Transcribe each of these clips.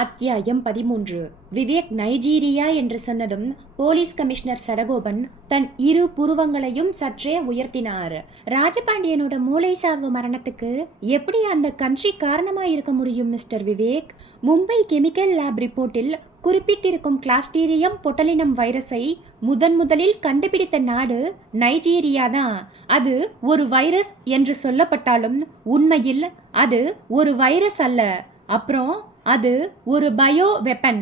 அத்தியாயம் 13. விவேக் நைஜீரியா என்று சொன்னதும் போலீஸ் கமிஷனர் சடகோபன் தன் இரு புருவங்களையும் சற்றே உயர்த்தினார். ராஜபாண்டியனோட மூளை சாவு மரணத்துக்கு எப்படி அந்த கண்ட்ரி காரணமா இருக்க முடியும் mister Vivek? Mumbai chemical lab ரிப்போர்ட்டில் குறிப்பிட்டிருக்கும் கிளாஸ்டீரியம் பொட்டலினம் வைரஸை முதலில் கண்டுபிடித்த நாடு நைஜீரியா தான். அது ஒரு வைரஸ் என்று சொல்லப்பட்டாலும் உண்மையில் அது ஒரு வைரஸ் அல்ல. அப்புறம் அது ஒரு பயோ வெப்பன்.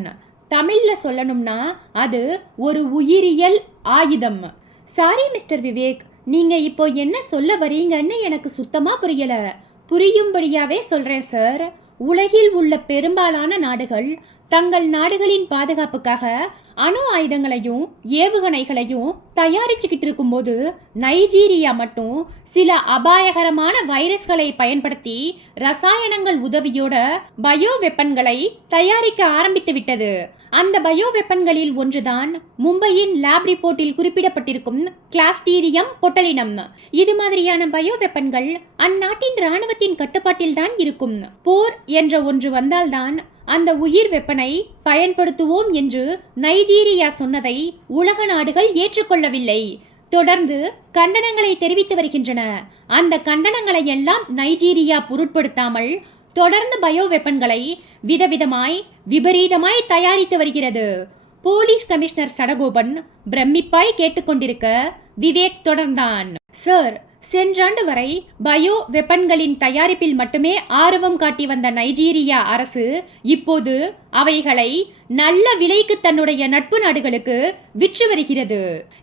தமிழ்ல சொல்லணும்னா அது ஒரு உயிரியல் ஆயுதம். சாரி மிஸ்டர் விவேக், நீங்க இப்போ என்ன சொல்ல வரீங்கன்னு எனக்கு சுத்தமா புரியல. புரியும்படியாவே சொல்றேன் சார். உலகில் உள்ள பெரும்பாலான நாடுகள் தங்கள் நாடுகளின் பாதுகாப்புக்காக அணு ஆயுதங்களையும் ஏவுகணைகளையும் தயாரிச்சுக்கிட்டு இருக்கும்போது நைஜீரியா மட்டும் சில அபாயகரமான வைரஸ்களை பயன்படுத்தி ரசாயனங்கள் உதவியோட பயோ வெப்பன்களை தயாரிக்க ஆரம்பித்து விட்டது. அந்த பயோ வெப்பன்களில் ஒன்றுதான் மும்பையின் லேப் ரிப்போர்ட்டில் குறிப்பிடப்பட்டிருக்கும் கிளாஸ்டீரியம் பொட்டலினம். இது மாதிரியான பயோ வெப்பன்கள் அந்நாட்டின் இராணுவத்தின் கட்டுப்பாட்டில் தான் இருக்கும். போர் என்ற ஒன்று வந்தால்தான் அந்த உயிர் வெப்பனை பயன்படுத்துவோம் என்று நைஜீரியா சொன்னதை உலக நாடுகள் ஏற்றுக்கொள்ளவில்லை. தொடர்ந்து கண்டனங்களை தெரிவித்து வருகின்றன. அந்த கண்டனங்களை எல்லாம் நைஜீரியா பொருட்படுத்தாமல் தொடர்ந்து பயோ வெப்பன்களை விதவிதமாய் விபரீதமாய் தயாரித்து வருகிறது. போலீஸ் கமிஷனர் சடகோபன் பிரமிப்பாய் கேட்டுக்கொண்டிருக்க விவேக் தொடர்ந்தான். சார், சென்றாண்டு வரை பயோ வெப்பன்களின் தயாரிப்பில் மட்டுமே ஆர்வம் காட்டி வந்த நைஜீரியா அரசு இப்போது அவைகளை நல்ல விலைக்கு தன்னுடைய நட்பு நாடுகளுக்கு விற்று வருகிறது.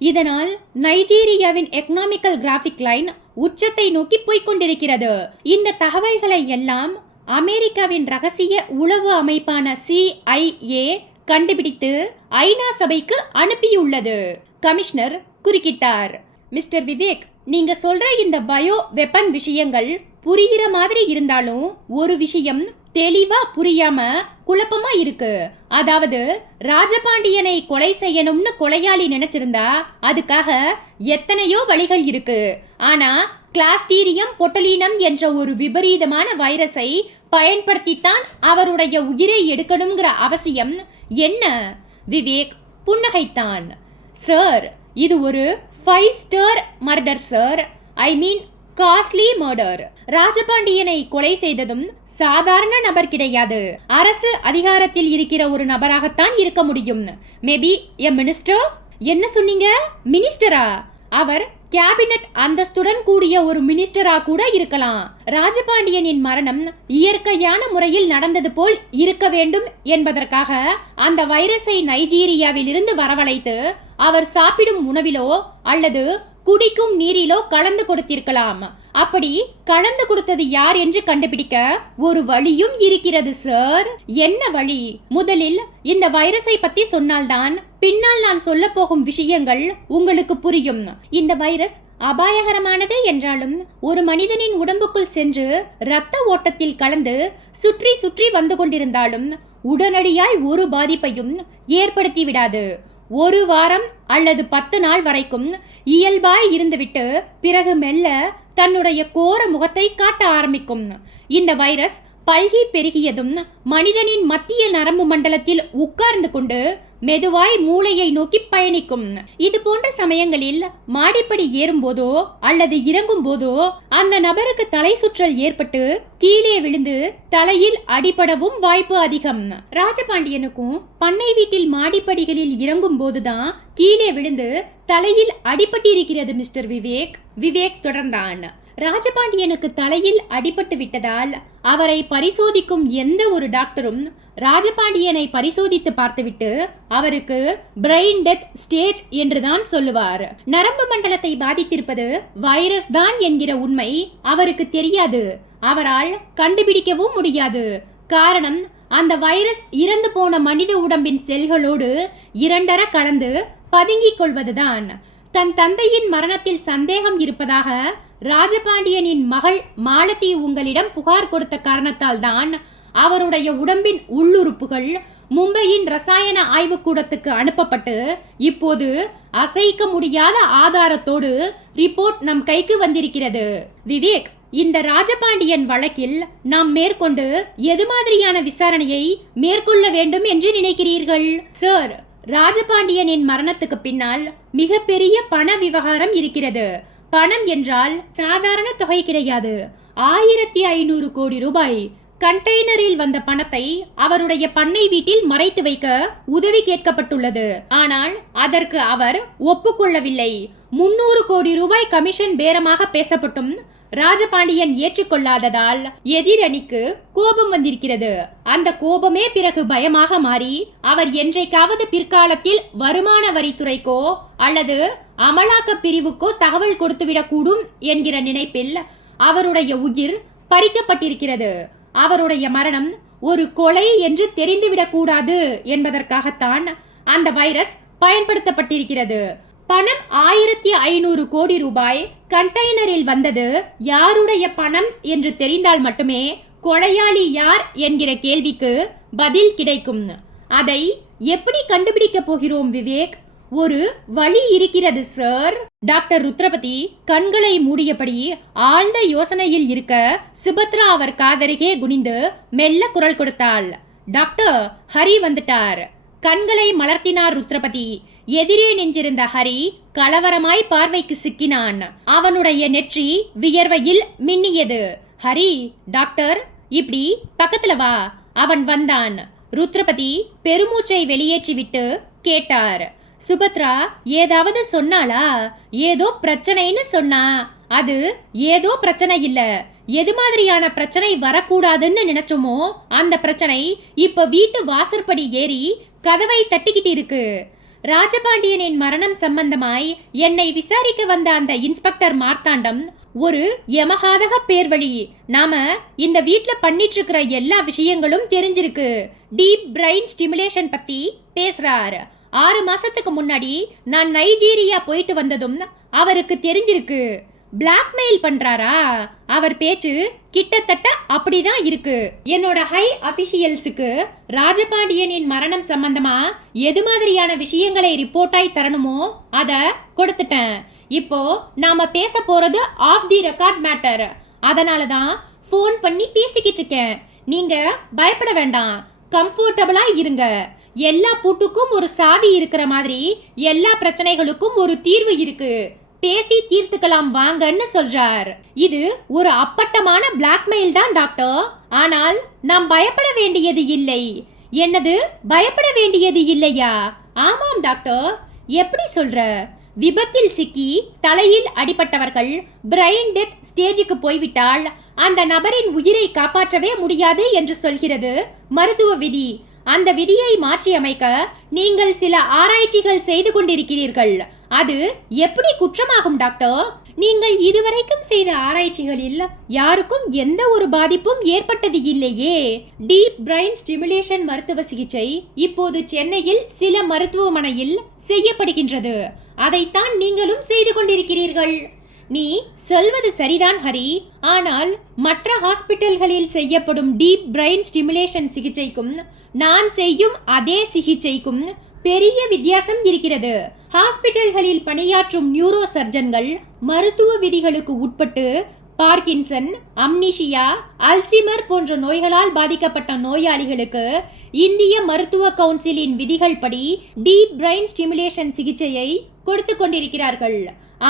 இதனால் நைஜீரியாவின் எக்கனாமிக்கல் கிராஃபிக் லைன் உச்சத்தை நோக்கி போய்கொண்டிருக்கிறது. இந்த தகவல்களை எல்லாம் அமெரிக்காவின் ரகசிய உளவு அமைப்பான CIA கண்டுபிடித்து ஐநா சபைக்கு அனுப்பியுள்ளது. கமிஷனர் குறுக்கிட்டார். மிஸ்டர் விவேக், நீங்க சொல்ற இந்த பயோ வெப்பன் விஷயங்கள் புரிகிற மாதிரி இருந்தாலும் ஒரு விஷயம் தெளிவா புரியாம குழப்பமா இருக்கு. அதாவது ராஜபாண்டியனை கொலை செய்யணும்னு கொலையாளி நினைச்சிருந்தா அதுக்காக எத்தனையோ வழிகள் இருக்கு. ஆனா கிளாஸ்டீரியம் பொட்டலினம் என்ற ஒரு விபரீதமான வைரஸை பயன்படுத்தித்தான் அவருடைய உயிரை எடுக்கணுங்கிற அவசியம் என்ன? விவேக் புன்னகைத்தான். சார், இது ஒரு 5 ஸ்டார் மர்டர் சார். ஐ மீன் காஸ்ட்லி மர்டர். ராஜபாண்டியனை கொலை செய்ததும் சாதாரண நபர் கிடையாது. அரசு அதிகாரத்தில் இருக்கிற ஒரு நபராகத்தான் இருக்க முடியும். Maybe a minister. என்ன சொன்னீங்க? மினிஸ்டரா? அவர் கேபினட் அந்தஸ்துடன் கூடிய ஒரு மினிஸ்டரா கூட இருக்கலாம். ராஜபாண்டியனின் மரணம் இயற்கையான முறையில் நடந்தது போல் இருக்க வேண்டும் என்பதற்காக அந்த வைரஸை நைஜீரியாவில் இருந்து வரவழைத்து அவர் சாப்பிடும் உணவிலோ அல்லது குடிக்கும் நீரிலோ கலந்து கொடுத்திருக்கலாம். அப்படி கலந்து கொடுத்தது யார் என்று கண்டுபிடிக்க ஒரு வழியும் இருக்கிறது சார். என்ன வழி? முதலில் இந்த வைரஸை பத்தி சொன்னால்தான் பின்னால் நான் சொல்ல போகும் விஷயங்கள் உங்களுக்கு புரியும். இந்த வைரஸ் அபாயகரமானது என்றாலும் ஒரு மனிதனின் உடம்புக்குள் சென்று இரத்த ஓட்டத்தில் கலந்து சுற்றி சுற்றி வந்து கொண்டிருந்தாலும் உடனடியாய் ஒரு பாதிப்பையும் ஏற்படுத்தி விடாது. ஒரு வாரம் அல்லது 10 நாள் வரைக்கும் இயல்பாய் இருந்துவிட்டு பிறகு மெல்ல தன்னுடைய கோர முகத்தை காட்ட ஆரம்பிக்கும். இந்த வைரஸ் பல்கி பெருகியதும் மனிதனின் மத்திய நரம்பு மண்டலத்தில் உட்கார்ந்து கொண்டு மெதுவாய் மூளையை நோக்கி பயணிக்கும். இது போன்ற சமயங்களில் மாடிப்படி ஏறும்போதோ அல்லது இறங்கும் போதோ அந்த நபருக்கு தலை சுற்றல் ஏற்பட்டு கீழே விழுந்து தலையில் அடிபடவும் வாய்ப்பு அதிகம். ராஜபாண்டியனுக்கும் பண்ணை வீட்டில் மாடிப்படிகளில் இறங்கும் போதுதான் கீழே விழுந்து தலையில் அடிபட்டிருக்கிறது மிஸ்டர் விவேக். விவேக் தொடர்ந்தான். ராஜபாண்டியனுக்கு தலையில் அடிபட்டு விட்டதால் அவரை பரிசோதிக்கும் எந்த ஒரு டாக்டரும் ராஜபாண்டியனை பரிசோதித்து பார்த்துவிட்டு அவருக்கு பிரெயின் டெத் ஸ்டேஜ் என்றுதான் சொல்லுவார். நரம்பு மண்டலத்தை பாதித்திருப்பது வைரஸ் தான் என்கிற உண்மை அவருக்கு தெரியாது. அவரால் கண்டுபிடிக்கவும் முடியாது. காரணம், அந்த வைரஸ் இறந்து போன மனித உடம்பின் செல்களோடு இரண்டர கலந்து பதுங்கிக் கொள்வதுதான். தன் தந்தையின் மரணத்தில் சந்தேகம் இருப்பதாக ராஜபாண்டியனின் மகள் மாலதி உங்களிடம் புகார் கொடுத்த காரணத்தால் தான் அவருடைய உடம்பின் உள்ளுறுப்புகள் மும்பையின் ரசாயன ஆய்வுக்கூடத்துக்கு அனுப்பப்பட்டு இப்போது அசைக்க முடியாத ஆதாரத்தோடு ரிப்போர்ட் நம் கைக்கு வந்திருக்கிறது. விவேக், இந்த ராஜபாண்டியன் வழக்கில் நாம் மேற்கொண்டு எது மாதிரியான விசாரணையை மேற்கொள்ள வேண்டும் என்று நினைக்கிறீர்கள்? சார், ராஜபாண்டியனின் மரணத்துக்கு பின்னால் மிகப்பெரிய பண விவகாரம் இருக்கிறது. பணம் என்றால் சாதாரண தொகை கிடையாது. 1500 கோடி ரூபாய். கண்டெய்னரில் வந்த பணத்தை அவருடைய பண்ணை வீட்டில் மறைத்து வைக்க உதவி கேட்கப்பட்டுள்ளது. ஆனால் அதற்கு அவர் ஒப்புக்கொள்ளவில்லை. 300 கோடி ரூபாய் கமிஷன் பேரமாக பேசப்பட்டும் ராஜபாண்டியன் ஏற்றுக்கொள்ளாததால் எதிரணிக்கு கோபம் வந்திருக்கிறது. அந்த கோபமே பிறகு பயமாக மாறி அவர் என்றைக்காவது பிற்காலத்தில் வருமான வரித்துறைக்கோ அல்லது அமலாக்க பிரிவுக்கோ தகவல் கொடுத்துவிடக்கூடும் என்கிற நினைப்பில் அவருடைய உயிர் பறிக்கப்பட்டிருக்கிறது. அவருடைய மரணம் ஒரு கொலை என்று தெரிந்துவிடக்கூடாது என்பதற்காகத்தான் அந்த வைரஸ் பயன்படுத்தப்பட்டிருக்கிறது. பணம் 1500 கோடி ரூபாய் கண்டெய்னரில் வந்தது யாருடைய பணம் என்று தெரிந்தால் மட்டுமே கொலையாளி யார் என்கிற கேள்விக்கு பதில் கிடைக்கும். அதை எப்படி கண்டுபிடிக்க போகிறோம் விவேக்? ஒரு வழி இருக்கிறது சார். டாக்டர் ருத்ரபதி கண்களை மூடியபடி ஆழ்ந்த யோசனையில் இருக்க சுபத்ரா அவர் காதருகே குனிந்து மெல்ல குரல் கொடுத்தாள். டாக்டர், ஹரி வந்துட்டார். கண்களை மலர்த்தினார் ருத்ரபதி. எதிரே நின்றிருந்த ஹரி கலவரமாய் பார்வைக்கு சிக்கினான். அவனுடைய நெற்றி வியர்வையில் மின்னியது. ஹரி, டாக்டர் இப்படி பக்கத்துல வா. அவன் வந்தான். ருத்ரபதி பெருமூச்சை வெளியேற்றிவிட்டு கேட்டார். சுபத்ரா ஏதாவது சொன்னாளா? ஏதோ பிரச்சனைன்னு சொன்னா. அது ஏதோ பிரச்சனை இல்ல. எது மாதிரியான பிரச்சனை வரக்கூடாதுன்னு நினைச்சோமோ அந்த பிரச்சனை இப்ப வீட்டு வாசற்படி ஏறி கதவை தட்டிக்கிட்டு இருக்கு. ராஜபாண்டியனின் மரணம் சம்பந்தமாய் என்னை விசாரிக்க வந்த அந்த இன்ஸ்பெக்டர் மார்த்தாண்டம் ஒரு யமகாதக பேர்வழி. நாம இந்த வீட்ல பண்ணிட்டு இருக்கிற எல்லா விஷயங்களும் தெரிஞ்சிருக்கு. டீப் பிரைன் ஸ்டிமுலேஷன் பத்தி பேசுறார். 6 மாசத்துக்கு முன்னாடி நான் நைஜீரியா போயிட்டு வந்ததும் அவருக்கு தெரிஞ்சிருக்கு. பிளாக்மெயில் பண்றாரா? அவர் பேச்சு கிட்டத்தட்ட அப்படிதான் இருக்கு. என்னோட ஹை அபிஷியல்ஸுக்கு ராஜபாண்டியனின் மரணம் சம்பந்தமா எது மாதிரியான விஷயங்களை ரிப்போர்ட்டாய் தரணுமோ அத கொடுத்துட்டேன். இப்போ நாம பேச போறது ஆஃப் தி ரெக்கார்ட் மேட்டர். அதனால தான் ஃபோன் பண்ணி பேசிக்கிட்டு இருக்கேன். நீங்க பயப்பட வேண்டாம், கம்ஃபர்டபுளா இருங்க. எல்லா பூட்டுக்கும் ஒரு சாவி இருக்கிற மாதிரி எல்லா பிரச்சனைகளுக்கும் ஒரு தீர்வு இருக்கு. பேசி தீர்த்துக்கலாம் வாங்கன்னு சொல்றார். இது ஒரு அப்பட்டமான பிளாக்மெயில் தான் டாக்டர். ஆனால் நாம் பயப்பட வேண்டியது இல்லை. என்னது, பயப்பட வேண்டியது இல்லையா? ஆமாம் டாக்டர். எப்படி சொல்ற? விபத்தில் சிக்கி தலையில் அடிபட்டவர்கள் பிரெயின் டெத் ஸ்டேஜுக்கு போய்விட்டால் அந்த நபரின் உயிரை காப்பாற்றவே முடியாது என்று சொல்கிறது மருத்துவ விதி. அந்த விதியை மாற்றி அமைக்க நீங்கள் சில ஆராய்ச்சிகள் செய்து கொண்டிருக்கிறீர்கள். அது எப்படி குற்றமாகும் டாக்டர்? நீங்கள் இதுவரைக்கும் செய்த ஆராய்ச்சிகளில் யாருக்கும் எந்த ஒரு பாதிப்பும் ஏற்பட்டது இல்லையே. டீப் பிரைன் ஸ்டிமுலேஷன் மருத்துவ சிகிச்சை இப்போது சென்னையில் சில மருத்துவமனையில் செய்யப்படுகின்றது. அதைத்தான் நீங்களும் செய்து கொண்டிருக்கிறீர்கள். நீ சொல்வது சரிதான் ஹரி. ஆனால் மற்ற ஹாஸ்பிட்டல்களில் செய்யப்படும் டீப் பிரைன் ஸ்டிமுலேஷன் சிகிச்சைக்கும் நான் செய்யும் அதே சிகிச்சைக்கும் பெரிய வித்தியாசம் இருக்கிறது. ஹாஸ்பிட்டல்களில் பணியாற்றும் நியூரோ சர்ஜன்கள் மருத்துவ விதிகளுக்கு உட்பட்டு பார்க்கின்சன், அம்னீஷியா, அல்சிமர் போன்ற நோய்களால் பாதிக்கப்பட்ட நோயாளிகளுக்கு இந்திய மருத்துவ கவுன்சிலின் விதிகள் படி டீப் பிரைன் ஸ்டிமுலேஷன் சிகிச்சையை கொடுத்து கொண்டிருக்கிறார்கள்.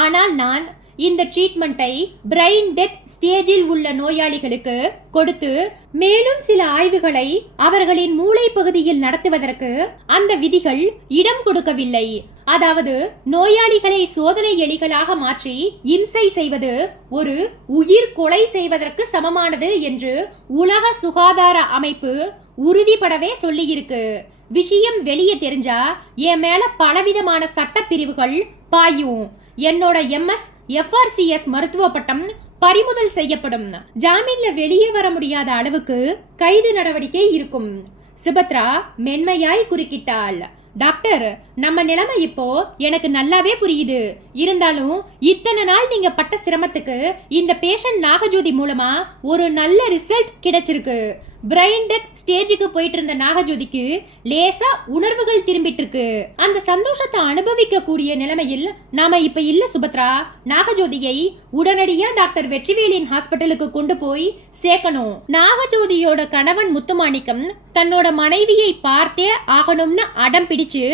ஆனால் நான் இந்த ட்ரீட்மெண்ட்டை பிரெயின் டெத் ஸ்டேஜில் உள்ள நோயாளிகளுக்கு கொடுத்து மேலும் சில ஆய்வுகளை அவர்களின் மூளை பகுதியில் நடத்துவதற்கு அந்த விதிகள் இடம் கொடுக்கவில்லை. அதாவது நோயாளிகளை சோதனை எலிகளாக மாற்றி இம்சை செய்வது ஒரு உயிர் கொலை செய்வதற்கு சமமானது என்று உலக சுகாதார அமைப்பு உறுதிபடவே சொல்லியிருக்கு. விஷயம் வெளியே தெரிஞ்சா என் மேல பலவிதமான சட்டப்பிரிவுகள் பாயும். என்னோட MS FRCS மருத்துவ பட்டம் பறிமுதல் செய்யப்படும். ஜாமீன்ல வெளியே வர முடியாத அளவுக்கு கைது நடவடிக்கை இருக்கும். சுபத்ரா மென்மையாய் குறுக்கிட்டாள். டாக்டர், நம்ம நிலைமை இப்போ எனக்கு நல்லாவே புரியுது. இருந்தாலும் இத்தனை நாள் நீங்க பட்ட சிரமத்துக்கு இந்த பேஷண்ட் நாகஜோதி மூலமா ஒரு நல்ல ரிசல்ட் கிடைச்சிருக்கு. பிரெயின் டெத் ஸ்டேஜுக்கு போயிட்டு இருந்த நாகஜோதிக்கு லேசா உணர்வுகள் திரும்பிட்டு இருக்கு. அந்த சந்தோஷத்தை அனுபவிக்க கூடிய நிலைமையில் நாம இப்ப இல்ல சுபத்ரா. நாகஜோதியை உடனடியா டாக்டர் வெற்றிவேலின் ஹாஸ்பிட்டலுக்கு கொண்டு போய் சேர்க்கணும். நாகஜோதியோட கணவன் முத்துமாணிக்கம் தன்னோட மனைவியை பார்த்தே ஆகணும்னு அடம் பிடிச்சு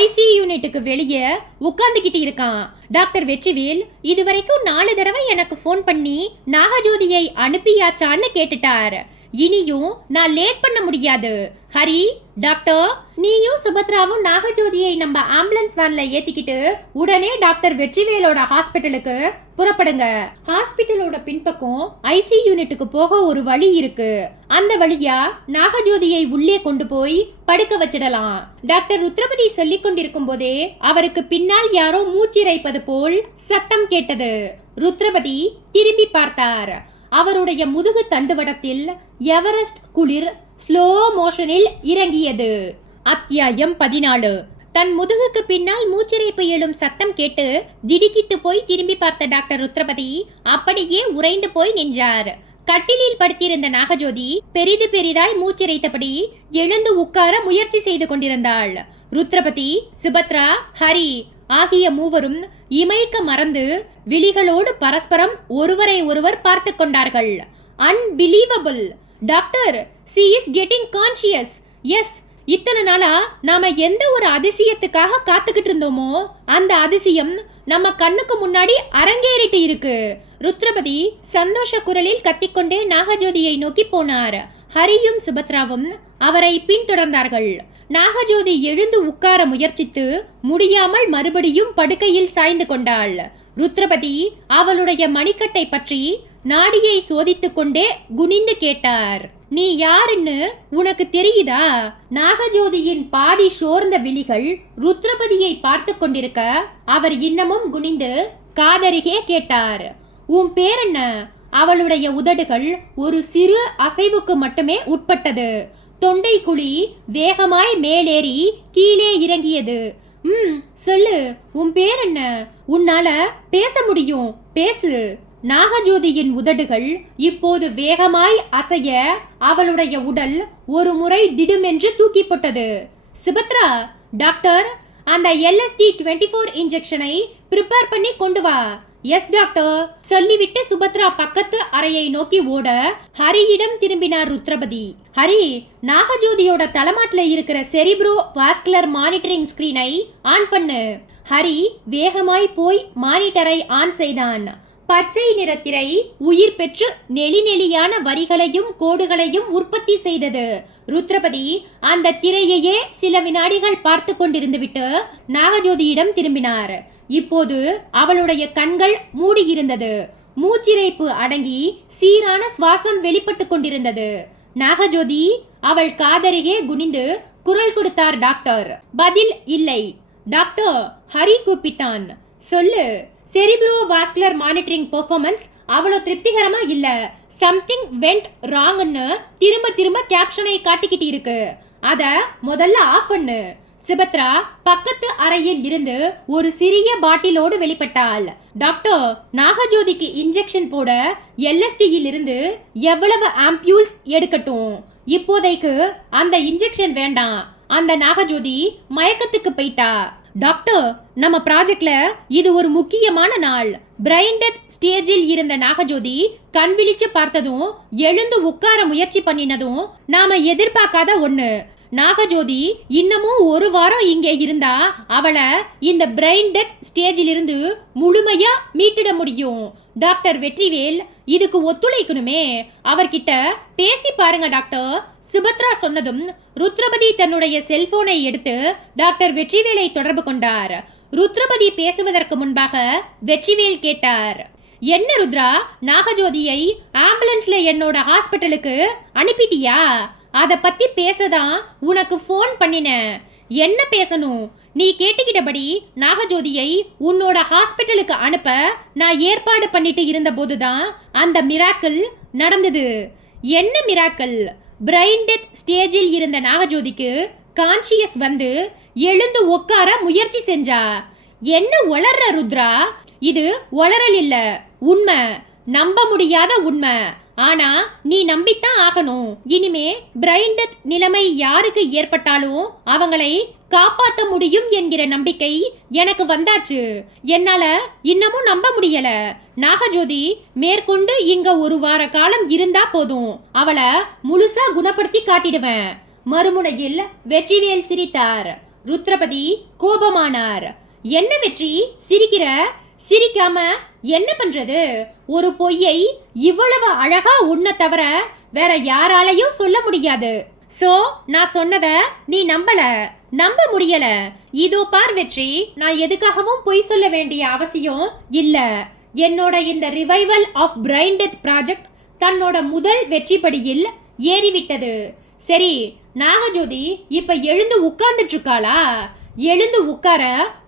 ஐசி யூனிட்டுக்கு வெளியே உட்கார்ந்துகிட்டு இருக்கான். டாக்டர் வெற்றிவேல் இதுவரைக்கும் 4 தடவை எனக்கு ஃபோன் பண்ணி நாகஜோதியை அனுப்பியாச்சான்னு கேட்டுட்டார். இனியும் நான் லேட் பண்ண முடியாது. ஹரி, டாக்டர், நீயும் சுபத்ராவும் நாகஜோதியை நம்ம ஆம்புலன்ஸ் வேன்ல ஏத்திக்கிட்டு உடனே டாக்டர் வெற்றிவேலோட ஹாஸ்பிட்டலுக்கு புறப்படுங்க. ஹாஸ்பிட்டலோட பின்பக்கம் ஐசி யூனிட்டுக்கு போக ஒரு வழி இருக்கு. அந்த வழியா நாகஜோதியை உள்ளே கொண்டு போய் படுக்க வச்சிடலாம். டாக்டர் ருத்ரபதி சொல்லிக் கொண்டிருக்கும் போதே அவருக்கு பின்னால் யாரோ மூச்சிரைப்பது போல் சத்தம் கேட்டது. ருத்ரபதி திரும்பி பார்த்தார். அவருடைய முதுகு தண்டுவடத்தில் எவரெஸ்ட் குளிர் ஸ்லோ மோஷனில் இறங்கியது. அத்தியாயம் 14. தன் முதுகுக்கு பின்னால் மூச்சிறைப்பு எழும் சத்தம் கேட்டு திடுக்கிட்டு போய் திரும்பி பார்த்த டாக்டர் ருத்ரபதி அப்படியே உறைந்து போய் நின்றார். கட்டிலில் படுத்திருந்த நாகஜோதி பெரிதாய் மூச்சிறைத்தபடி எழுந்து உட்கார முயற்சி செய்து கொண்டிருந்தாள். ருத்ரபதி, சுபத்ரா, ஹரி ஆகிய மூவரும் இமைக்க மறந்து விழிகளோடு பரஸ்பரம் ஒருவரை ஒருவர் பார்த்து கொண்டார்கள். Unbelievable doctor, she is getting conscious. Yes, இத்தனை நாளா நாம எந்த ஒரு அதிசயத்துக்காக காத்துக்கிட்டு இருந்தோமோ அந்த அதிசயம் நம்ம கண்ணுக்கு முன்னாடி அரங்கேறிட்டு இருக்கு. ருத்ரபதி சந்தோஷ குரலில் கத்திக்கொண்டே நாகஜோதியை நோக்கி போனார். ஹரியும் சுபத்ராவும் அவரை பின்தொடர்ந்தார்கள். நாகஜோதி எழுந்து உட்கார முயற்சித்து முடியாமல் மறுபடியும் படுக்கையில் சாய்ந்து கொண்டாள். ருத்ரபதி அவளுடைய மணிக்கட்டை பற்றி நாடியை சோதித்துக் கொண்டே குனிந்து கேட்டார். நீ யாருன்னு உனக்கு தெரியுதா? நாகஜோதியின் பாதி சோர்ந்த விழிகள் ருத்ரபதியை பார்த்து கொண்டிருக்க அவர் இன்னமும் குனிந்து காதருகே கேட்டார். உன் பேர் என்ன? அவளுடைய உதடுகள் ஒரு சிறு அசைவுக்கு மட்டுமே உட்பட்டது. தொண்டை குழி வேகமாய் மேலேறி கீழே இறங்கியது. சொல்லு, உன் பேர் என்ன? உன்னால பேச முடியும், பேசு. நாகஜோதியின் உதடுகள் இப்போது வேகமாய் அசைய அவளுடைய உடல் ஒரு முறை திடுமென்று தூக்கி போட்டது. சுபத்ரா, டாக்டர் அந்த LSD 24 இன்ஜெக்ஷனை ப்ரிப்பேர் பண்ணி கொண்டு வா. எஸ் டாக்டர் சொல்லிவிட்டு சுபத்ரா பக்கத்து அறையை நோக்கி ஓட ஹரியிடம் திரும்பினார் ருத்ரபதி. ஹரி, நாகஜோதியோட தலைமாட்டில் இருக்கிற செரிப்ரோ வாஸ்குலர் மானிட்டரிங் ஸ்கிரீனை ஆன் பண்ணு. ஹரி வேகமாய் போய் மானிட்டரை ஆன் செய்தான். பச்சை நிறத்திரை உயிர் பெற்று நெளிநெளியான வரிகளையும் கோடுகளையும் உற்பத்தி செய்தது. ருத்ரபதி அந்த திரையையே சில வினாடிகள் பார்த்து கொண்டிருந்துவிட்டு நாகஜோதியிடம் திரும்பினார். இப்போது அவளுடைய கண்கள் மூடியிருந்தது. மூச்சிறைப்பு அடங்கி சீரான சுவாசம் வெளிப்பட்டு கொண்டிருந்தது. நாகஜோதி அவள் காதருகே குனிந்து குரல் கொடுத்தார் டாக்டர். பதில் இல்லை. டாக்டர், ஹரி கூப்பிட்டான். சொல்லு. செரிப்ரோ வாஸ்குலர் மானிட்டரிங் பெர்ஃபார்மன்ஸ் அவ்வளோ திருப்திகரமா இல்ல. சம்திங் வெண்ட் ராங்னு திரும்ப கேப்ஷனை காட்டிக்கிட்டு இருக்கு. அத முதல்ல ஆஃப் பண்ணு. சுபத்ரா பக்கத்து அறையில் இருந்து ஒரு சிறிய பாட்டிலோடு வெளிப்பட்டாள். டாக்டர், நாகஜோதிக்கு இன்ஜெக்ஷன் போட LSDயில் இருந்து எவ்வளவு ஆம்பியூல்ஸ் எடுக்கட்டும்? இப்போதைக்கு அந்த இன்ஜெக்ஷன் வேண்டாம். அந்த நாகஜோதி மயக்கத்துக்கு போயிட்டா. டாக்டர், நம்ம ப்ராஜெக்ட்ல இது ஒரு முக்கியமான நாள். பிரெயின் டெத் ஸ்டேஜில் இருந்த நாகஜோதி கண் விழிச்சு பார்த்ததும் எழுந்து உட்கார முயற்சி பண்ணினதும் நாம எதிர்பார்க்காத ஒண்ணு. நாகஜோதி இன்னமும் 1 வாரம் இங்கே இருந்தா அவளை இந்த பிரெயின் டெத் ஸ்டேஜில் இருந்து முழுமையா மீட்டிட முடியும். டாக்டர் வெற்றிவேல் இதுக்கு ஒத்துழைக்கணுமே. அவர்கிட்ட பேசி பாருங்க டாக்டர். சுபத்ரா சொன்னதும் ருத்ரபதி தன்னுடைய செல்போனை எடுத்து டாக்டர் வெற்றிவேலை தொடர்பு கொண்டார். ருத்ரபதி பேசுவதற்கு முன்பாக வெற்றிவேல் கேட்டார். என்ன ருத்ரா, நாகஜோதியை ஆம்புலன்ஸ்ல என்னோட ஹாஸ்பிட்டலுக்கு அனுப்பிட்டியா? அதை பத்தி பேசதான் உனக்கு ஃபோன் பண்ணினேன். என்ன பேசணும்? நீ கேட்டுக்கிட்டபடி நாகஜோதியை உன்னோட ஹாஸ்பிட்டலுக்கு அனுப்ப நான் ஏற்பாடு பண்ணிட்டு இருந்த போதுதான் அந்த மிராக்கிள் நடந்தது. என்ன மிராக்கிள்? பிரெயின் டெத் ஸ்டேஜில் இருந்த நாகஜோதிக்கு கான்ஷியஸ் வந்து எழுந்து உட்கார முயற்சி செஞ்சா. என்ன உளர்ற ருத்ரா? இது உளறல் இல்ல, உண்மை, நம்ப முடியாத உண்மை. ஆனா நீ நம்பித்தான் ஆகணும். இனிமே பிரைன் டெத் நிலைமை யாருக்கு ஏற்பட்டாலும் அவங்களை காப்பாற்ற முடியும் என்கிற நம்பிக்கை எனக்கு வந்தாச்சு. என்னால இன்னமும் நம்ப முடியல. நாகஜோதி மேற்கொண்டு இங்க ஒரு வார காலம் இருந்தா போதும், அவளை முழுசா குணப்படுத்தி காட்டிடுவேன். மறுமுனையில் வெற்றிவேல் சிரித்தார். ருத்ரபதி கோபமானார். என்ன வெற்றி சிரிக்கிற? சிரிக்காம என்ன பண்றது? ஒரு பொய்யை இவ்வளவு அழகா உன்ன தவிர வேற யாராலையும் சொல்ல முடியாது. சோ நான் சொன்னத நீ நம்ப முடியல. இதோ பார் வெற்றி, நான் எதுக்காகவும் பொய் சொல்ல வேண்டிய அவசியம் இல்ல. என்னோட இந்த revival of brain death project தன்னோட முதல் வெற்றி படியில் ஏறிவிட்டது. சரி, நாகஜோதி இப்ப எழுந்து உட்கார்ந்துட்டு இருக்காளா? எழுந்து உட்கார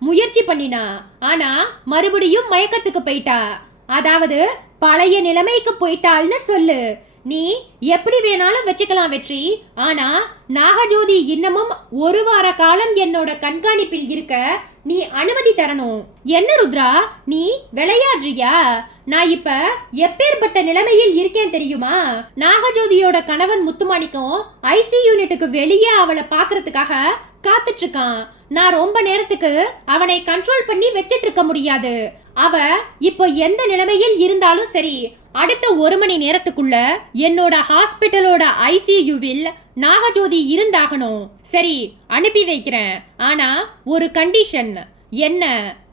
முயற்சி பண்ணினா, ஆனா மறுபடியும் மயக்கத்துக்கு போயிட்டா. அதாவது பழைய நிலைமைக்கு போயிட்டாள்னு சொல்லு. நீ எப்படி வேணாலும் வச்சுக்கலாம் வெற்றி. ஆனா நாகஜோதி இன்னமும் ஒரு வார காலம் என்னோட கண்காணிப்பில் இருக்க நீ அனுமதி தரணும். என்ன ருத்ரா, நீ விளையாடுறியா? நான் இப்ப எப்பேற்பட்ட நிலைமையில் இருக்கேன் தெரியுமா? நாகஜோதியோட கணவன் முத்துமாணிக்கம் ஐசி யூனிட்டுக்கு வெளியே அவளை பாக்குறதுக்காக காத்துட்டு இருக்கான். நான் ரொம்ப நேரத்துக்கு அவனை கண்ட்ரோல் பண்ணி வச்சிட்டு இருக்க முடியாது. அவ இப்போ எந்த நிலைமையில் இருந்தாலும் சரி, அடுத்த 1 மணி நேரத்துக்குள்ள என்னோட ஹாஸ்பிட்டலோட ஐசியூவில் நாகஜோதி இருந்தாகணும். சரி, அனுப்பி வைக்கிறேன். ஆனா ஒரு கண்டிஷன். என்ன?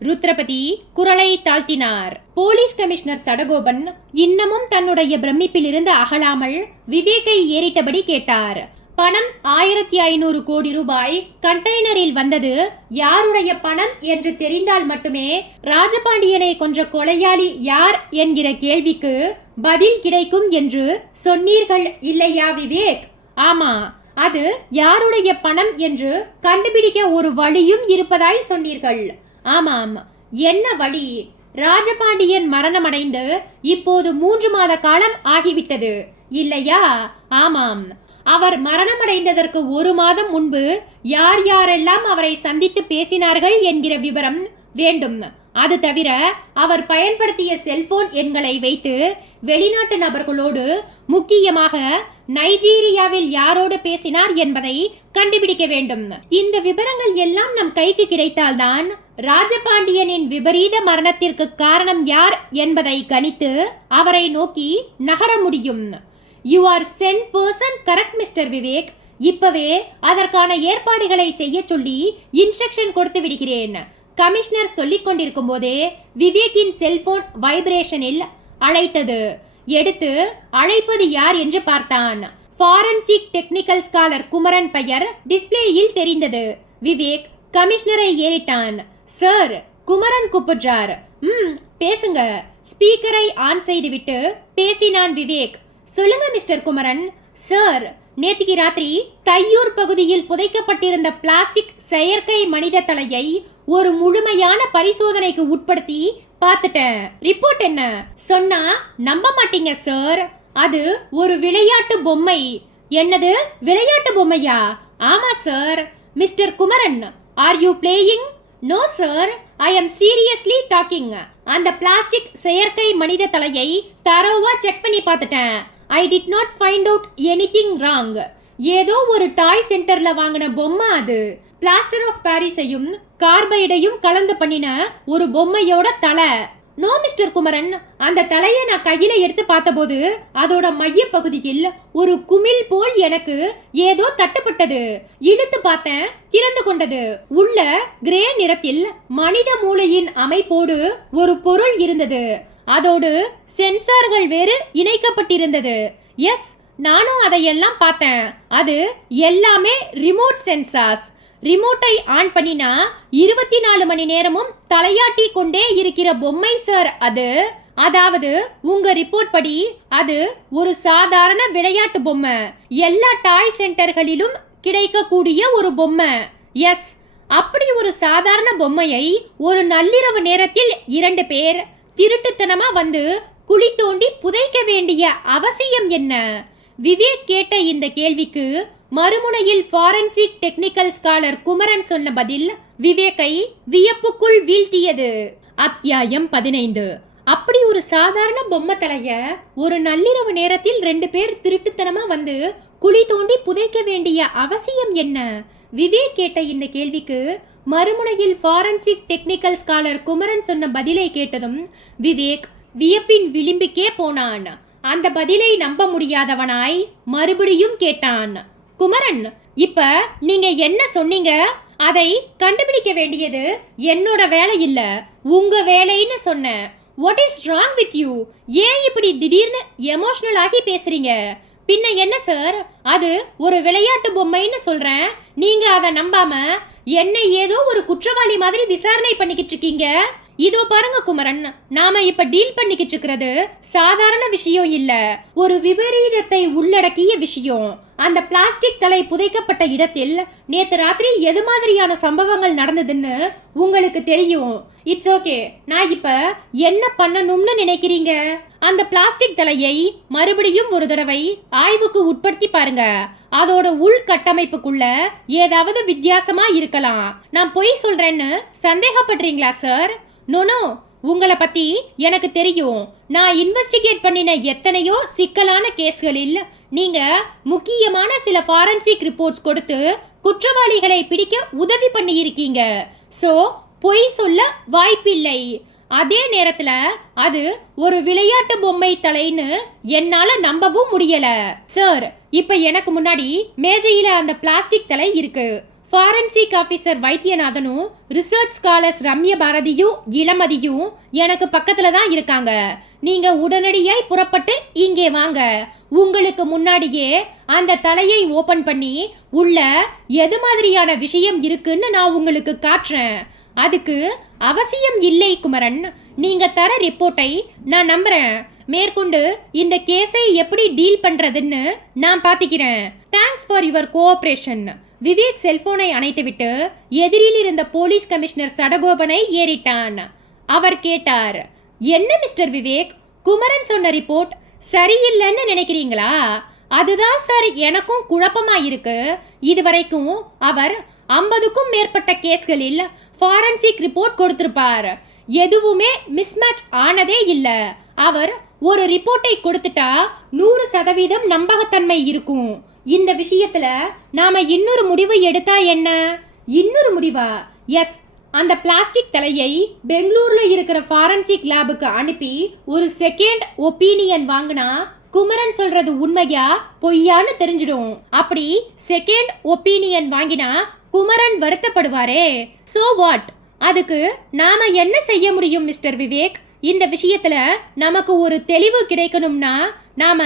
ருத்ரபதி குரலை தாழ்த்தினார். போலீஸ் கமிஷனர் சடகோபன் இன்னமும் தன்னுடைய பிரமிப்பில் இருந்து அகலாமல் விவேக்கை ஏறிட்டபடி கேட்டார். பணம் 1500 கோடி ரூபாய் கண்டெய்னரில் வந்தது யாருடைய பணம் என்று தெரிந்தால் மட்டுமே ராஜபாண்டியனை கொன்ற கொலையாளி யார் என்கிற கேள்விக்கு பதில் கிடைக்கும் என்று சொன்னீர்கள் இல்லையா விவேக்? ஆமா, அது யாருடைய பணம் என்று கண்டுபிடிக்க ஒரு வழியும் இருப்பதாய் சொன்னீர்கள். ஆமாம். என்ன வழி? ராஜபாண்டியன் மரணமடைந்து இப்போது 3 மாத காலம் ஆகிவிட்டது இல்லையா? ஆமாம். அவர் மரணமடைந்ததற்கு 1 மாதம் முன்பு யார் யாரெல்லாம் அவரை சந்தித்து பேசினார்கள் என்கிற விவரம் வேண்டும். அது தவிர அவர் பயன்படுத்திய செல்போன் எண்களை வைத்து வெளிநாட்டு நபர்களோடு, முக்கியமாக நைஜீரியாவில் யாரோடு பேசினார் என்பதை கண்டுபிடிக்க வேண்டும். இந்த விவரங்கள் எல்லாம் நம் கைக்கு கிடைத்தால்தான் ராஜபாண்டியனின் விபரீத மரணத்திற்கு காரணம் யார் என்பதை கணித்து அவரை நோக்கி நகர முடியும். You are 100% correct, Mr. Vivek. இப்பவே அதற்கான ஏற்பாடுகளை செய்ய சொல்லி இன்ஸ்ட்ரக்ஷன் கொடுத்து விடுகிறேன். கமிஷனர் சொல்லிக் கொண்டிருக்கும் போதே விவேக்கின் செல்போன் வைப்ரேஷனில் அழைத்தது. எடுத்து அழைப்பது யார் என்று பார்த்தான். ஃபாரன்சிக் டெக்னிக்கல் ஸ்காலர் குமரன் பெயர் டிஸ்பிளேயில் தெரிந்தது. விவேக் கமிஷனரை ஏறிட்டான். சார், குமரன் கூப்பிடுறார். பேசுங்க. ஸ்பீக்கரை ஆன் செய்துவிட்டு பேசினான் விவேக். சொல்லுங்க மிஸ்டர் குமரன். சார், நேத்திக்கு ராத்திரி தையூர் பகுதியில் புதைக்கப்பட்டிருந்த பிளாஸ்டிக் செயற்கை மனித தலையை ஒரு முழுமையான பரிசோதனைக்கு உட்படுத்தி பார்த்துட்டேன். ரிப்போர்ட் என்ன? சொன்னா நம்ப மாட்டீங்க சார். அது ஒரு விளையாட்டு பொம்மை. என்னது, விளையாட்டு பொம்மையா? ஆமா sir. Mister Kumaran, are you playing? No sir, I am seriously talking. அந்த பிளாஸ்டிக் செயற்கை மனித தலையை தரோவா செக் பண்ணி பார்த்துட்டேன். I did not find out anything wrong. ஏதோ ஒரு டாய் சென்டர்ல வாங்கின பொம்மை அது. பிளாஸ்டர் ஆஃப் பாரிஸையும் கார்பைடையும் கலந்து பண்ணின ஒரு பொம்மையோட தலை. நோ மிஸ்டர் குமரன், அந்த தலையை நான் கையில எடுத்து பார்த்தபோது அதோட மைய பகுதியில் ஒரு குமிழ் போல் எனக்கு ஏதோ தட்டுப்பட்டது. இழுத்து பார்த்தேன், திறந்து கொண்டது. உள்ள கிரே நிறத்தில் மனித மூளையின் அமைப்போடு ஒரு பொருள் இருந்தது. அதோடு சென்சார்கள் வேறு இணைக்கப்பட்டிருந்தது. எஸ், நானும் அதையெல்லாம் பார்த்தேன். அது எல்லாமே ரிமோட் சென்சார்ஸ். ரிமோட்டை ஆன் பண்ணினா 24 மணி நேரமும் தலையாட்டி கொண்டே இருக்கிற பொம்மை சார் அது. அதாவது உங்க ரிப்போர்ட் படி அது ஒரு சாதாரண விளையாட்டு பொம்மை. எல்லா டாய் சென்டர்களிலும் கிடைக்கக்கூடிய ஒரு பொம்மை. எஸ், அப்படி ஒரு சாதாரண பொம்மையை ஒரு நள்ளிரவு நேரத்தில் 2 பேர் திருட்டுத்தனமா வந்து குழி தோண்டி புதைக்க வேண்டிய அவசியம் என்ன? விவேக் கேட்ட இந்த கேள்விக்கு மறுமுனையில் ஃபாரன்சிக் டெக்னிக்கல் ஸ்காலர் குமரன் சொன்ன பதில் விவேக்கை வியப்புக்குள் வீழ்த்தியது. அத்தியாயம் 15. அப்படி ஒரு சாதாரண பொம்மை தலைய ஒரு நள்ளிரவு நேரத்தில் 2 பேர் திருட்டுத்தனமா வந்து குழி தோண்டி புதைக்க வேண்டிய அவசியம் என்ன? விவேக் கேட்ட இந்த கேள்விக்கு மறுமுனையில் ஃபாரன்சிக் டெக்னிக்கல் ஸ்காலர் குமரன் சொன்ன பதிலை கேட்டதும் விவேக் வியப்பின் விளிம்புக்கே போனான். அந்த பதிலை நம்ப முடியாதவனாய் மறுபடியும் கேட்டான். குமரன், இப்ப நீங்க என்ன சொன்னீங்க? அதை கண்டுபிடிக்க வேண்டியது என்னோட வேலை இல்ல, உங்க வேலைன்னு சொன்னேன். What is wrong with you? ஏன் இப்படி திடீர்னு எமோஷனல் ஆகி பேசுறீங்க? பின்ன என்ன சார், அது ஒரு விளையாட்டு பொம்மைன்னு சொல்றேன், நீங்க அதை நம்பாம என்னை ஏதோ ஒரு குற்றவாளி மாதிரி விசாரணை பண்ணிக்கிட்டு இருக்கீங்க. இதோ பாருங்க குமரன், நாம இப்ப டீல் பண்ணிக்கிட்டு இருக்கிறது சாதாரண விஷயம் இல்ல, ஒரு விபரீதத்தை உள்ளடக்கிய விஷயம். அந்த பிளாஸ்டிக் தலை புதைக்கப்பட்ட இடத்தில் நேத்து ராத்திரி எது மாதிரியான சம்பவங்கள் நடந்ததுன்னு உங்களுக்கு தெரியும். இட்ஸ் ஓகே, நான் இப்ப என்ன பண்ணணும்னு நினைக்கிறீங்க? அந்த பிளாஸ்டிக் தலையை மறுபடியும் ஒரு தடவை ஆய்வுக்கு உட்படுத்தி பாருங்க. அதோட உள்கட்டமைப்புக்குள்ள ஏதாவது வித்தியாசமா இருக்கலாம். நான் பொய் சொல்றேன்னு சந்தேகப்படுறீங்களா சார்? நோ, உங்களை பத்தி எனக்கு தெரியும். நான் இன்வெஸ்டிகேட் பண்ணின எத்தனையோ சிக்கலான கேஸ்களில் நீங்க முக்கியமான சில ஃபாரன்சிக் ரிப்போர்ட்ஸ் கொடுத்து குற்றவாளிகளை பிடிக்க உதவி பண்ணியிருக்கீங்க. ஸோ பொய் சொல்ல வாய்ப்பில்லை. அதே நேரத்துல அது ஒரு விளையாட்டு பொம்மை தலைன்னு என்னால நம்பவும் முடியல. சார், இப்ப எனக்கு முன்னாடி மேஜையில அந்த பிளாஸ்டிக் தலை இருக்கு. Forensic officer வைத்தியநாதனும் research scholars Ramya பாரதியும் இளமதியும் எனக்கு பக்கத்துல தான் இருக்காங்க. நீங்க உடனடியாய் புறப்பட்டு இங்கே வாங்க. உங்களுக்கு முன்னாடியே அந்த தலையை ஓபன் பண்ணி உள்ள எது மாதிரியான விஷயம் இருக்குன்னு நான் உங்களுக்கு காட்டுறேன். அதுக்கு அவசியம் இல்லை குமரன், நீங்க தர ரிப்போர்ட்டை நான் நம்புறேன். மேற்கொண்டு இந்த கேஸை எப்படி டீல் பண்றதுன்னு நான் பாத்துக்கிறேன். Thanks for your cooperation. Vivek செல்போனை அணைத்துவிட்டு எதிரில் இருந்த போலீஸ் கமிஷனர் சடகோபனை ஏறிட்டான். அவர் கேட்டார், என்ன மிஸ்டர் விவேக், குமரன் சொன்ன ரிப்போர்ட் சரியில்லைன்னு நினைக்கிறீங்களா? அதுதான் சார் எனக்கும் குழப்பமா இருக்கு. இதுவரைக்கும் அவர் 50க்கும் மேற்பட்ட கேஸ்களில் ஃபாரன்சிக் ரிப்போர்ட் கொடுத்திருப்பார். எதுவுமே மிஸ்மேட்ச் ஆனதே இல்லை. அவர் ஒரு ரிப்போர்ட்டை கொடுத்துட்டா 100% நம்பகத்தன்மை இருக்கும். இந்த விஷயத்துல நாம இன்னொரு முடிவு எடுத்தா என்ன? இன்னொரு முடிவா? எஸ், அந்த பிளாஸ்டிக் தலையை பெங்களூர்ல இருக்கிற ஃபாரன்சிக் லேபுக்கு அனுப்பி ஒரு செகண்ட் ஒப்பீனியன் வாங்கினா குமரன் சொல்றது உண்மையா பொய்யான்னு தெரிஞ்சிடும். அப்படி செகண்ட் ஒப்பீனியன் வாங்கினா குமரன் வருத்தப்படுவாரே. So what? அதுக்கு நாம என்ன செய்ய முடியும் மிஸ்டர் விவேக்? இந்த விஷயத்துல நமக்கு ஒரு தெளிவு கிடைக்கணும்னா நாம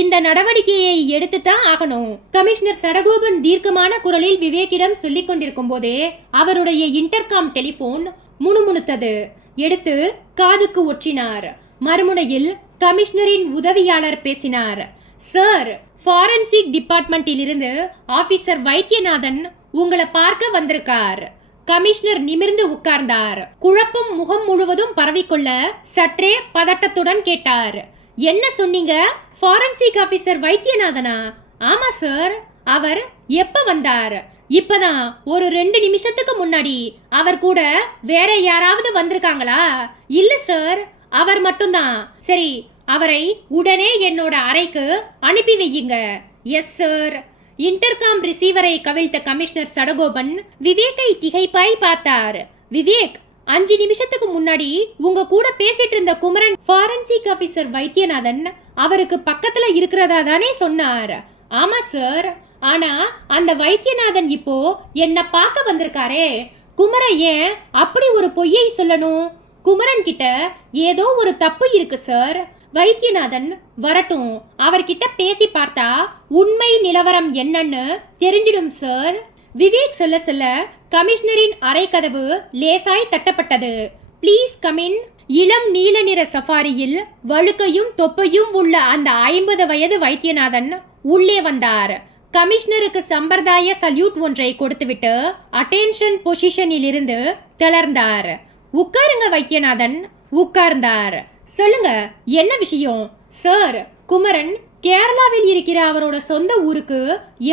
இந்த நடவடிக்கையை எடுத்துதான் ஆகணும். கமிஷனர் சடகோபன் தீர்க்கமான குரலில் விவேக்கிடம் சொல்லிக் கொண்டிருக்கும் போதே அவருடைய இன்டர்காம் டெலிபோன் முணுமுணுத்தது. எடுத்து காதுக்கு ஒற்றினார். மறுமுனையில் கமிஷனரின் உதவியாளர் பேசினார். சார், ஃபாரன்சிக் டிபார்ட்மெண்டில் இருந்து ஆபீசர் வைத்தியநாதன் உங்களை பார்க்க வந்திருக்கார். கமிஷனர் நிமிர்ந்து உட்கார்ந்தார். குழப்பம் முகம் முழுவதும் பரவிக்கொள்ள சற்றே பதட்டத்துடன் கேட்டார், என்ன சொன்னீங்க? ஃபாரன்சிக் ஆபீசர் வைத்தியநாதனா? ஆமா சார். அவர் எப்ப வந்தார்? இப்பதான் ஒரு 2 நிமிஷத்துக்கு முன்னாடி. அவர் கூட வேற யாராவது வந்திருக்காங்களா? இல்ல சார், அவர் மட்டும்தான். சரி, அவரை உடனே என்னோட அறைக்கு அனுப்பி வையுங்க. Yes sir. இன்டர்காம் ரிசீவரை கவிழ்த்த கமிஷனர் சடகோபன் விவேக்கை திகைப்பாய் பார்த்தார். விவேக், 5 நிமிஷத்துக்கு முன்னாடி உங்க கூட பேசிட்டு இருந்த குமரன் ஃபாரன்சிக் ஆபீசர் வைத்தியநாதன் அவருக்கு பக்கத்துல இருக்கிறதா தானே சொன்னார்? ஆமா சார். ஆனா அந்த வைத்தியநாதன் இப்போ என்ன பார்க்க வந்திருக்காரே. குமரன் ஏன் அப்படி ஒரு பொய்யை சொல்லணும்? குமரன் கிட்ட ஏதோ ஒரு தப்பு இருக்கு சார். வைத்தியநாதன் வரட்டும், அவர்கிட்ட பேசி பார்த்தா உண்மை நிலவரம் என்னன்னு தெரிஞ்சிடும் சார். விவேக் சொல்ல சொல்ல கமிஷனரின் அறை கதவு லேசாய் தட்டப்பட்டது. Please come in. இளம் நீல நிற சஃபாரியில் வழுக்கையும் தொப்பையும் உள்ள அந்த 50 வயது வைத்தியநாதன் உள்ளே வந்தார். கமிஷனருக்கு சம்பிரதாய சல்யூட் ஒன்றை கொடுத்துவிட்டு அட்டென்ஷன் பொசிஷனில் இருந்து தளர்ந்தார். உட்காருங்க வைத்தியநாதன். உட்கார்ந்தார். சொல்லுங்க, என்ன விஷயம்? சார், குமரன் கேரளாவில் இருக்கிற அவரோட சொந்த ஊருக்கு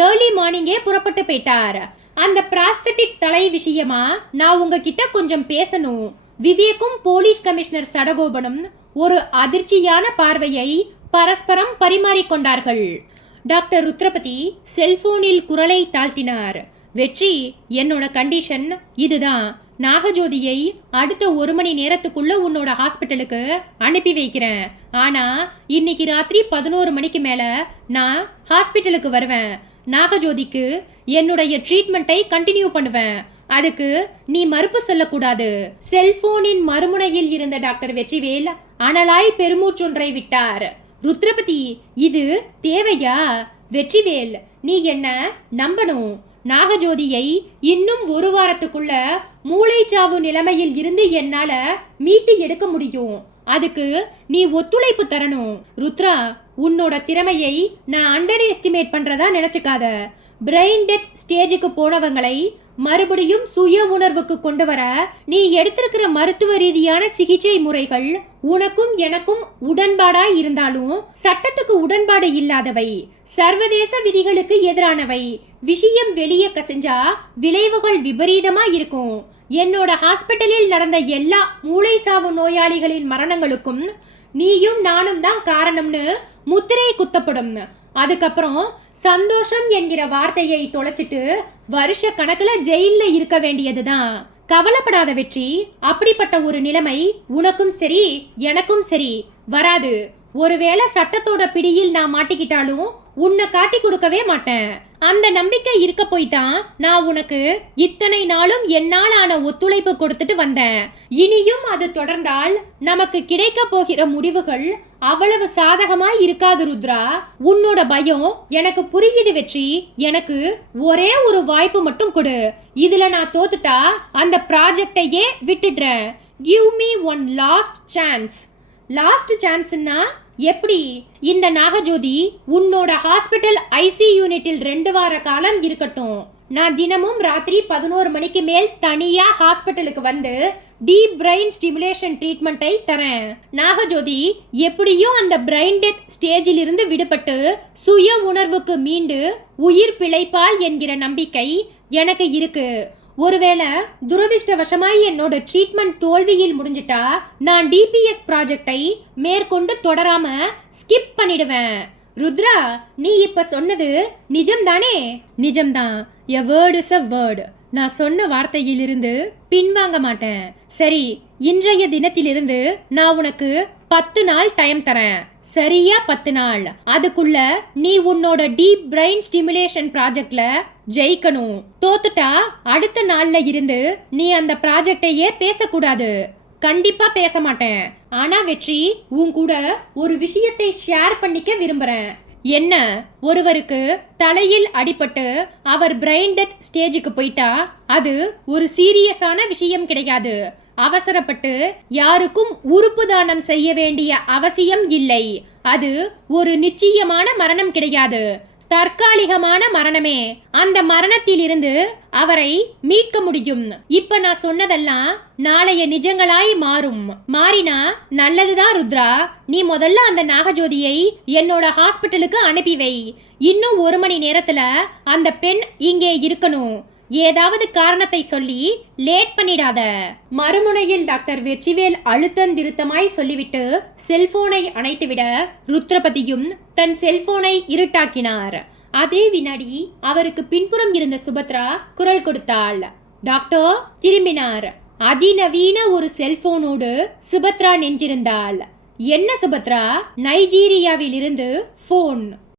ஏர்லி மார்னிங்கே புறப்பட்டு போயிட்டார். அந்த பிராஸ்தட்டிக் தலை விஷயமா நான் உங்ககிட்ட கொஞ்சம் பேசணும். விவேக்கும் போலீஸ் கமிஷனர் சடகோபனும் ஒரு அதிர்ச்சியான பார்வையை பரஸ்பரம் பரிமாறிக்கொண்டார்கள். டாக்டர் ருத்ரபதி செல்போனில் குரலை தாழ்த்தினார். வெற்றி, என்னோட கண்டிஷன் இதுதான். நாகஜோதியை அடுத்த 1 மணி நேரத்துக்குள்ள உன்னோட ஹாஸ்பிட்டலுக்கு அனுப்பி வைக்கிறேன். ஆனா இன்னைக்கு ராத்திரி 11 மணிக்கு மேல நான் ஹாஸ்பிட்டலுக்கு வருவேன். நாகஜோதிக்கு என்னுடைய ட்ரீட்மெண்ட்டை கண்டினியூ பண்ணுவேன். அதுக்கு நீ மறுப்பு சொல்லக்கூடாது. செல்போனின் மறுமுனையில் இருந்த டாக்டர் வெற்றிவேல் அனலாய் பெருமூச்சொன்றை விட்டார். ருத்ரபதி, இது தேவையா? வெற்றிவேல், நீ என்ன நம்பணும். நாகஜோதியை இன்னும் 1 வாரத்துக்குள்ள மூளைச்சாவு நிலைமையில் இருந்து என்னால மீட்டு எடுக்க முடியும். அதுக்கு நீ ஒத்துழைப்பு தரணும். ருத்ரா, உன்னோட திறமையை நான் அண்டர் எஸ்டிமேட் பண்றதா நினைச்சுக்காத. பிரெயின் டெத் ஸ்டேஜுக்கு போனவங்களை மறுபடியும் சுய உணர்வுக்கு கொண்டு வர நீ எடுத்திருக்கிற மருத்துவ ரீதியான சிகிச்சை முறைகள் உனக்கும் எனக்கும் உடன்பாடாய் இருந்தாலும் சட்டத்துக்கு உடன்பாடு இல்லாதவை, சர்வதேச விதிகளுக்கு எதிரானவை. விஷயம் வெளியே கசிஞ்சா விளைவுகள் விபரீதமா இருக்கும். என்னோட ஹாஸ்பிட்டலில் நடந்த எல்லா மூளை சாவு நோயாளிகளின் மரணங்களுக்கும் நீயும் நானும் தான் காரணம்னு முத்திரை குத்தப்படும். அதுக்கப்புறம் சந்தோஷம் என்கிற வார்த்தையை தொலைச்சிட்டு வருஷ கணக்குல ஜெயில்ல இருக்க வேண்டியதுதான். கவலைப்படாத வெற்றி, அப்படிப்பட்ட ஒரு நிலைமை உனக்கும் சரி எனக்கும் சரி வராது. ஒருவேளை சட்டத்தோட பிடியில் நான் மாட்டிக்கிட்டாலும் உன்னை காட்டி கொடுக்கவே மாட்டேன். அந்த நம்பிக்கை இருக்க போய்தான் நான் உனக்கு இத்தனை நாளும் என்னாலான ஒத்துழைப்பு கொடுத்துட்டு வந்தேன். இனியும் அது தொடர்ந்தால் நமக்கு கிடைக்க போகிற முடிவுகள் அவ்வளவு சாதகமாய் இருக்காது. ருத்ரா, உன்னோட பயம் எனக்கு புரியுது வெற்றி. எனக்கு ஒரே ஒரு வாய்ப்பு மட்டும் கொடு. இதுல நான் தோத்துட்டா அந்த ப்ராஜெக்டையே விட்டுடுறேன். Give me one last chance. Last சான்ஸ்னா எப்படி? இந்த நாகஜோதி உன்னோட ஹாஸ்பிட்டல் ஐசி யூனிட்டில் 2 வார காலம் இருக்கட்டும். நான் தினமும் ராத்திரி 11 மணிக்கு மேல் தனியா ஹாஸ்பிட்டலுக்கு வந்து டீப் பிரெயின் ஸ்டிமுலேஷன் ட்ரீட்மெண்ட்டை தரேன். நாகஜோதி எப்படியும் அந்த பிரெயின் டெத் ஸ்டேஜில் இருந்து விடுபட்டு சுய உணர்வுக்கு மீண்டு உயிர் பிழைப்பாள் என்கிற நம்பிக்கை எனக்கு இருக்கு. ஒருவேளை துரதிர்ஷ்டவசமாய் என்னோட ட்ரீட்மெண்ட் தோல்வியில் முடிஞ்சிட்டா நான் டிபிஎஸ் ப்ராஜெக்டை மேற்கொண்டு தொடராம ஸ்கிப் பண்ணிடுவேன். ருத்ரா, நீ இப்ப சொன்னது நிஜம்தானே? நிஜம்தான். A word is a word. நான் சொன்ன வார்த்தையிலிருந்து பின்வாங்க மாட்டேன். சரி, இன்றைய தினத்திலிருந்து நான் உனக்கு 10 நாள் டைம் தரேன். சரியா 10 நாள். அதுக்குள்ள நீ உன்னோட டீப் பிரெயின் ஸ்டிமுலேஷன் ப்ராஜெக்ட்ல ஜெயிக்கணும். தோத்துட்டா அடுத்த நாள்ல இருந்து நீ அந்த ப்ராஜெக்டையே பேசக்கூடாது. கண்டிப்பா பேச மாட்டேன். ஆனா வெற்றி, உன் கூட ஒரு விஷயத்தை ஷேர் பண்ணிக்க விரும்புறேன். என்ன? ஒருவருக்கு தலையில் அடிபட்டு அவர் பிரெயின் டெத் ஸ்டேஜுக்கு போயிட்டா அது ஒரு சீரியஸான விஷயம் கிடையாது. அவசரப்பட்டு யாருக்கும் உறுப்பு தானம் செய்ய வேண்டிய அவசியம் இல்லை. அது ஒரு நிச்சயமான மரணம் கிடையாது, தற்காலிகமான மரணமே. அந்த மரணத்திலிருந்து அவரை மீட்க முடியும். இப்ப நான் சொன்னதெல்லாம் நாளைய நிஜங்களாய் மாறும். மாறினா நல்லதுதான். ருத்ரா, நீ முதல்ல அந்த நாகஜோதியை என்னோட ஹாஸ்பிட்டலுக்கு அனுப்பி வை. இன்னும் 1 மணி நேரத்துல அந்த பெண் இங்கே இருக்கணும். ஏதாவது காரணத்தை சொல்லி லேட் பண்ணிடாத. மறுமுனையில் டாக்டர் வெற்றிவேல் அழுத்தந்திருத்தமாய் சொல்லிவிட்டு செல்போனை அணைத்துவிட ருத்ரபதியும் தன் செல்போனை இருட்டாக்கினார். அதே வினாடி அவருக்கு பின்புறம் இருந்த சுபத்ரா குரல் கொடுத்தாள். டாக்டர் திரும்பினார். அதிநவீன ஒரு செல்போனோடு சுபத்ரா நின்றிருந்தாள். என்ன சுபத்ரா? நைஜீரியாவில் இருந்து போன்.